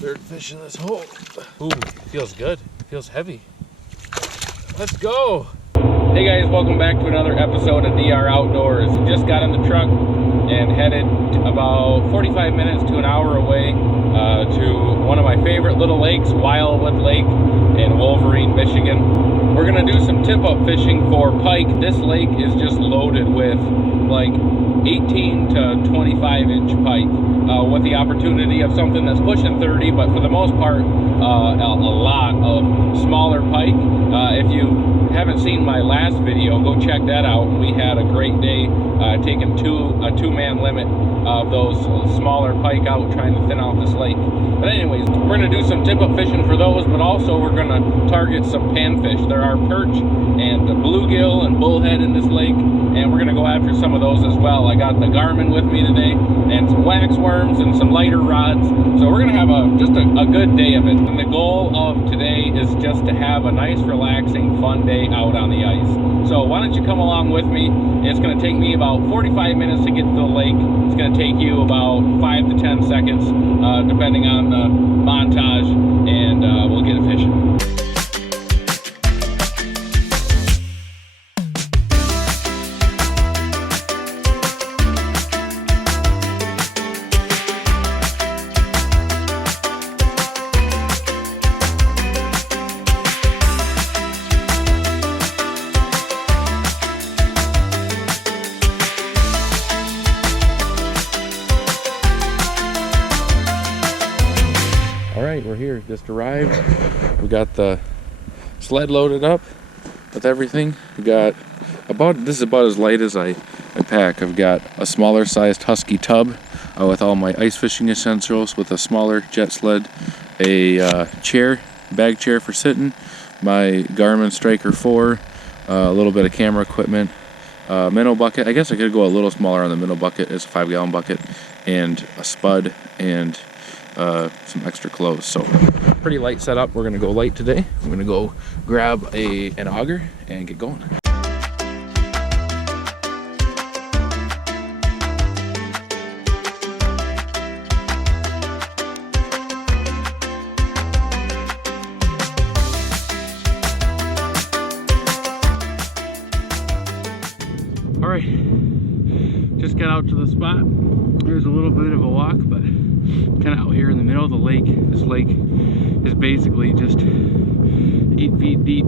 Third fish in this hole. Ooh, feels good. Feels heavy. Let's go. Hey guys, welcome back to another episode of DR Outdoors. Just got in the truck and headed about 45 minutes to an hour away to one of my favorite little lakes, Wildwood Lake in Wolverine, Michigan. We're gonna do some tip-up fishing for pike. This lake is just loaded with like 18 to 25 inch pike with the opportunity of something that's pushing 30, but for the most part a lot of smaller pike. If you haven't seen my last video, go check that out. We had a great day taking a two-man limit of those smaller pike out, trying to thin out this lake. But anyways, we're gonna do some tip-up fishing for those, but also we're gonna target some panfish. There are perch and bluegill and bullhead in this lake, and we're gonna go after some of those as well. I got the Garmin with me today and some wax worms and some lighter rods, so we're gonna have just a good day of it. And the goal of today is just to have a nice, relaxing, fun day out on the ice. So why don't you come along with me? It's gonna take me about 45 minutes to get to the lake. It's gonna take you about 5 to 10 seconds, depending on the montage, and we'll get it fishing. All right, we're here, just arrived. We got the sled loaded up with everything. We got this is about as light as I pack. I've got a smaller sized Husky tub with all my ice fishing essentials, with a smaller jet sled, a bag chair for sitting, my Garmin Striker 4, a little bit of camera equipment, minnow bucket. I guess I could go a little smaller on the minnow bucket. It's a 5-gallon bucket, and a spud, and some extra clothes. So pretty light setup. We're gonna go light today. I'm gonna go grab an auger and get going. All right, just got out to the spot. There's a little bit of a walk, but kind of out here in the middle of the lake. This lake is basically just 8 feet deep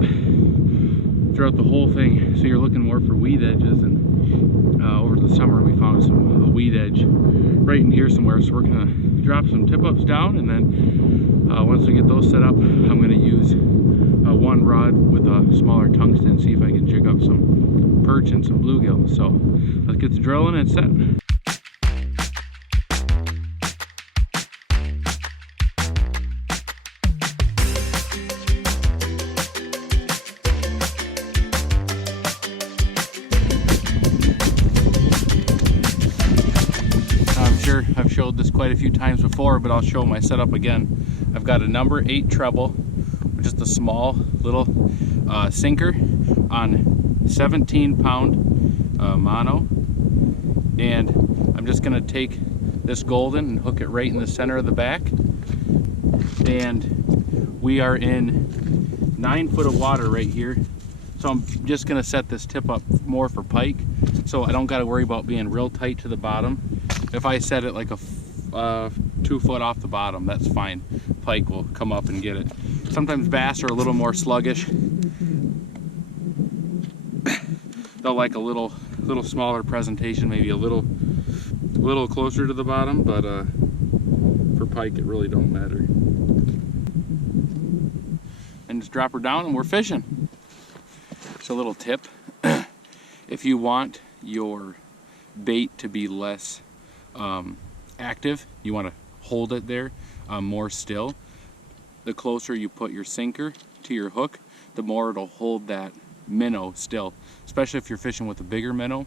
throughout the whole thing, so you're looking more for weed edges. And over the summer we found some weed edge right in here somewhere, so we're gonna drop some tip-ups down, and then once we get those set up, I'm gonna use one rod with a smaller tungsten, see if I can jig up some perch and some bluegill. So let's get to drilling and setting. I've showed this quite a few times before, but I'll show my setup again. I've got a number 8 treble, just a small little sinker on 17-pound mono, and I'm just gonna take this golden and hook it right in the center of the back. And we are in 9 foot of water right here, so I'm just gonna set this tip up more for pike, so I don't got to worry about being real tight to the bottom. If I set it like a 2 foot off the bottom, that's fine. Pike will come up and get it. Sometimes bass are a little more sluggish. They'll like a little smaller presentation, maybe a little closer to the bottom, but for pike it really don't matter. And just drop her down and we're fishing. Just a little tip. If you want your bait to be less active, you want to hold it there more still, the closer you put your sinker to your hook, the more it'll hold that minnow still, especially if you're fishing with a bigger minnow.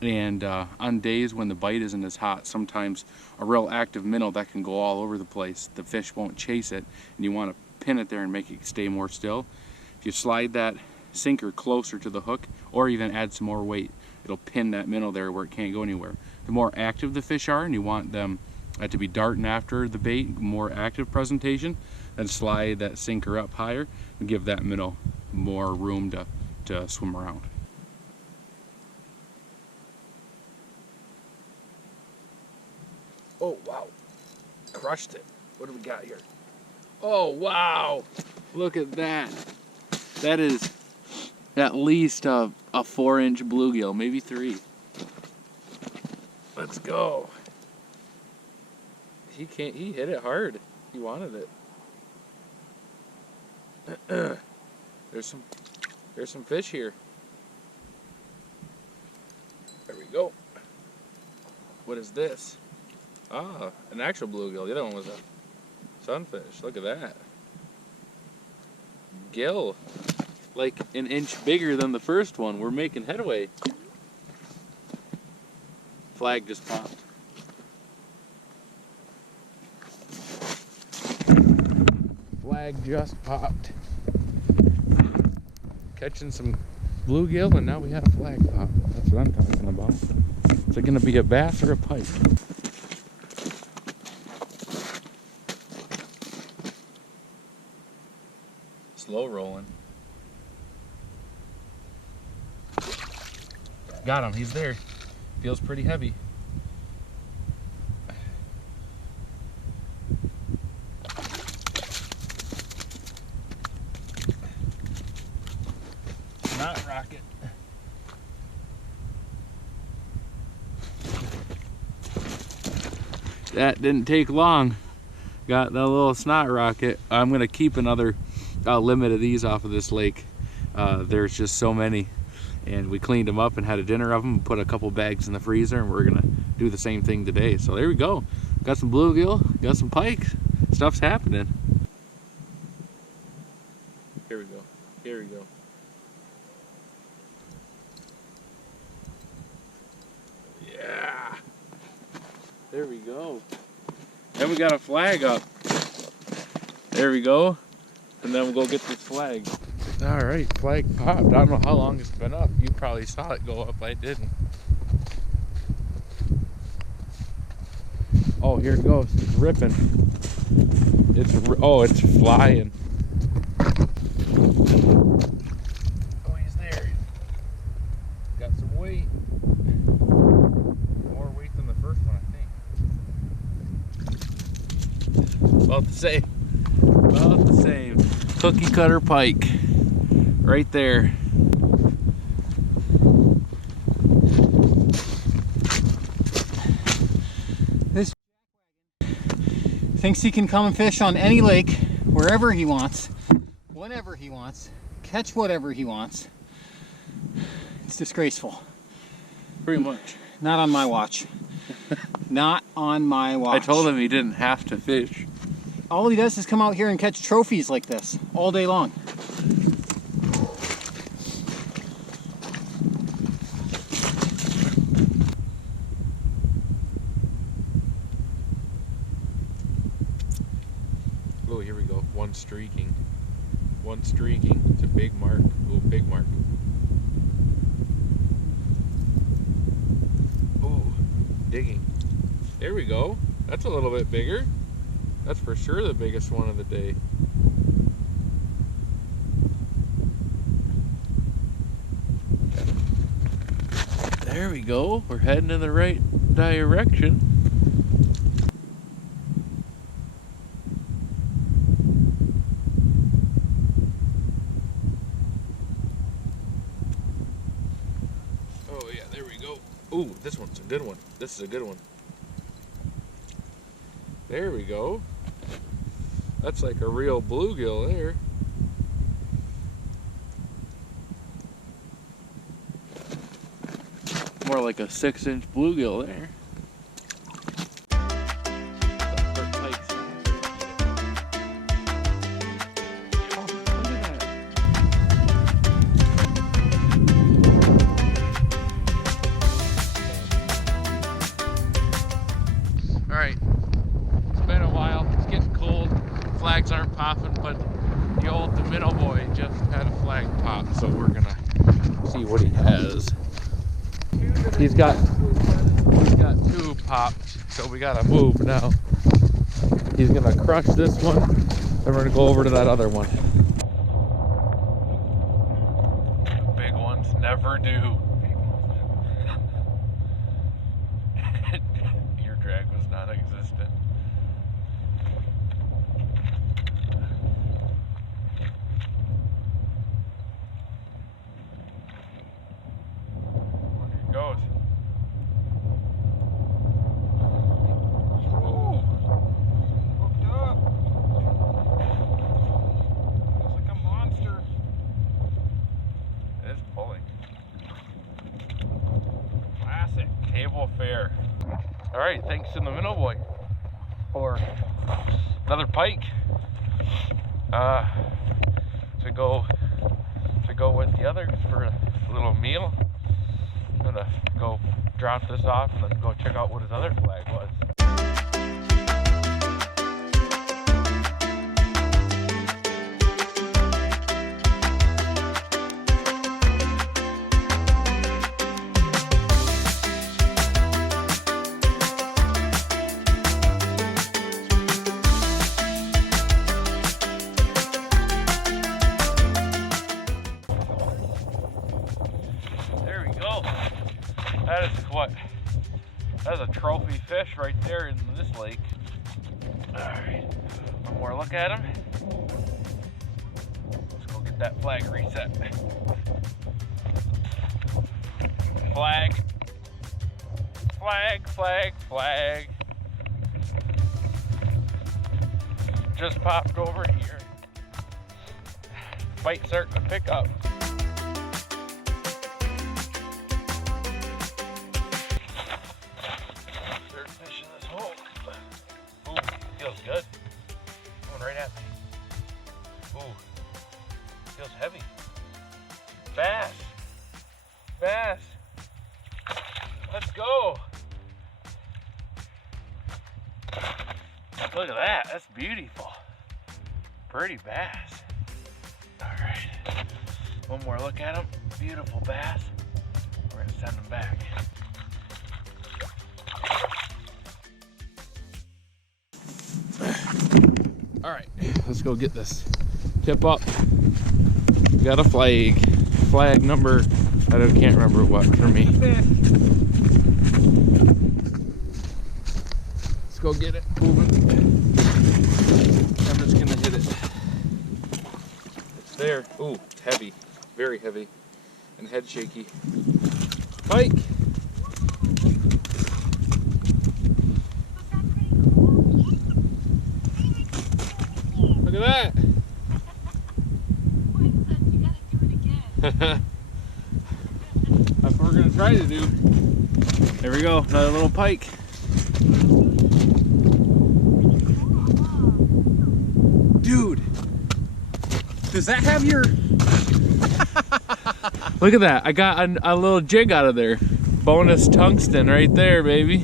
And on days when the bite isn't as hot, sometimes a real active minnow that can go all over the place, the fish won't chase it, and you want to pin it there and make it stay more still. If you slide that sinker closer to the hook, or even add some more weight, it'll pin that minnow there where it can't go anywhere. The more active the fish are and you want them to be darting after the bait, more active presentation, and slide that sinker up higher and give that minnow more room to swim around. Oh wow, crushed it. What do we got here? Oh wow, look at that. That is at least a 4-inch bluegill, maybe 3. Let's go. He hit it hard. He wanted it. There's some fish here. There we go. What is this? Ah, an actual bluegill. The other one was a sunfish. Look at that. Gill. Like an inch bigger than the first one. We're making headway. Flag just popped. Flag just popped. Catching some bluegill, and now we had a flag pop. That's what I'm talking about. Is it going to be a bass or a pike? Slow rolling. Got him. He's there. Feels pretty heavy. Not rocket. That didn't take long. Got that little snot rocket. I'm gonna keep another limit of these off of this lake. There's just so many, and we cleaned them up and had a dinner of them, put a couple bags in the freezer, and we're gonna do the same thing today. So there we go. Got some bluegill, got some pike. Stuff's happening. Here we go. Here we go. Yeah. There we go. Then we got a flag up. There we go. And then we'll go get this flag. All right, flag popped. I don't know how long it's been up. You probably saw it go up. I didn't. Oh, here it goes. It's ripping. Oh, it's flying. Oh, he's there. Got some weight. More weight than the first one, I think. About the same. About the same. Cookie cutter pike. Right there. This thinks he can come and fish on any lake, wherever he wants, whenever he wants, catch whatever he wants. It's disgraceful. Pretty much. Not on my watch. Not on my watch. I told him he didn't have to fish. All he does is come out here and catch trophies like this all day long. Oh, here we go. One streaking. One streaking. It's a big mark. Oh, big mark. Oh, digging. There we go. That's a little bit bigger. That's for sure the biggest one of the day. There we go. We're heading in the right direction. Oh yeah, there we go. Ooh, this one's a good one. This is a good one. There we go. That's like a real bluegill there. More like a 6-inch bluegill there. All right. Been a while. It's getting cold. Flags aren't popping, but the old minnow boy just had a flag pop, so we're gonna see what he has. He's got We got 2 popped, so we gotta move now. He's gonna crush this one, and we're gonna go over to that other one. Big ones never do. Your drag was non-existent. There he goes. Fair. All right, thanks to the minnow boy for another pike to go with the others for a little meal. I'm gonna go drop this off and then go check out what his other flag was. That is what? That's a trophy fish right there in this lake. Alright, one more look at him. Let's go get that flag reset. Flag. Flag, flag, flag. Just popped over here. Bite starting to pick up. Feels good. Coming right at me. Ooh. Feels heavy. Bass. Bass. Let's go. Look at that. That's beautiful. Pretty bass. Alright. One more look at him. Beautiful bass. We're going to send him back. All right, let's go get this tip up. We got a flag number, I can't remember what for me. Let's go get it moving. I'm just gonna hit it. It's there. Ooh, it's heavy, very heavy, and head shaky. Pike. Look at that. That's what we're going to try to do. There we go, another little pike. Dude, does that have your... Look at that, I got a little jig out of there. Bonus tungsten right there, baby.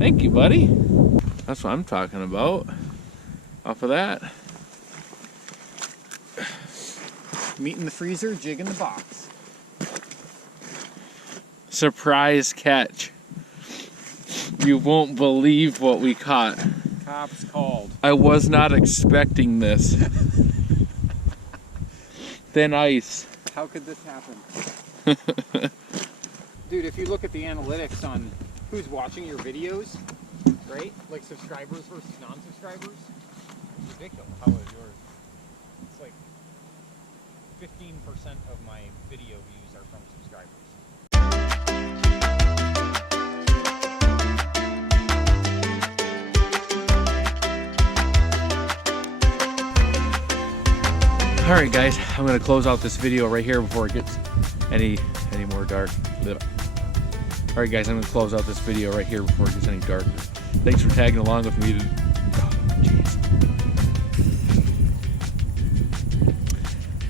Thank you, buddy. That's what I'm talking about. Off of that. Meat in the freezer, jig in the box. Surprise catch. You won't believe what we caught. Cops called. I was not expecting this. Thin ice. How could this happen? Dude, if you look at the analytics on who's watching your videos, right? Like subscribers versus non-subscribers. Ridiculous. How is yours? It's like 15% of my video views are from subscribers. All right, guys, I'm gonna close out this video right here before it gets any more dark. All right, guys, I'm gonna close out this video right here before it gets any darker. Thanks for tagging along with me.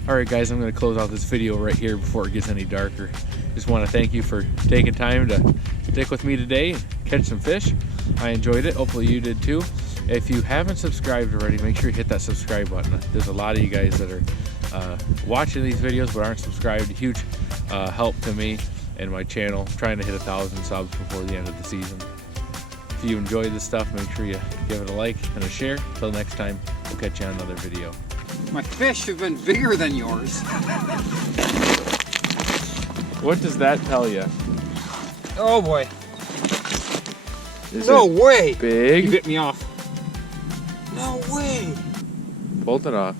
Alright guys, I'm going to close out this video right here before it gets any darker. Just want to thank you for taking time to stick with me today and catch some fish. I enjoyed it. Hopefully you did too. If you haven't subscribed already, make sure you hit that subscribe button. There's a lot of you guys that are watching these videos but aren't subscribed. Huge help to me. and my channel. I'm trying to hit 1,000 subs before the end of the season. If you enjoy this stuff, make sure you give it a like and a share. Till next time, we'll catch you on another video. My fish have been bigger than yours. What does that tell you? Oh boy. Is No it way. big? You bit me off. No way. Pulled it off.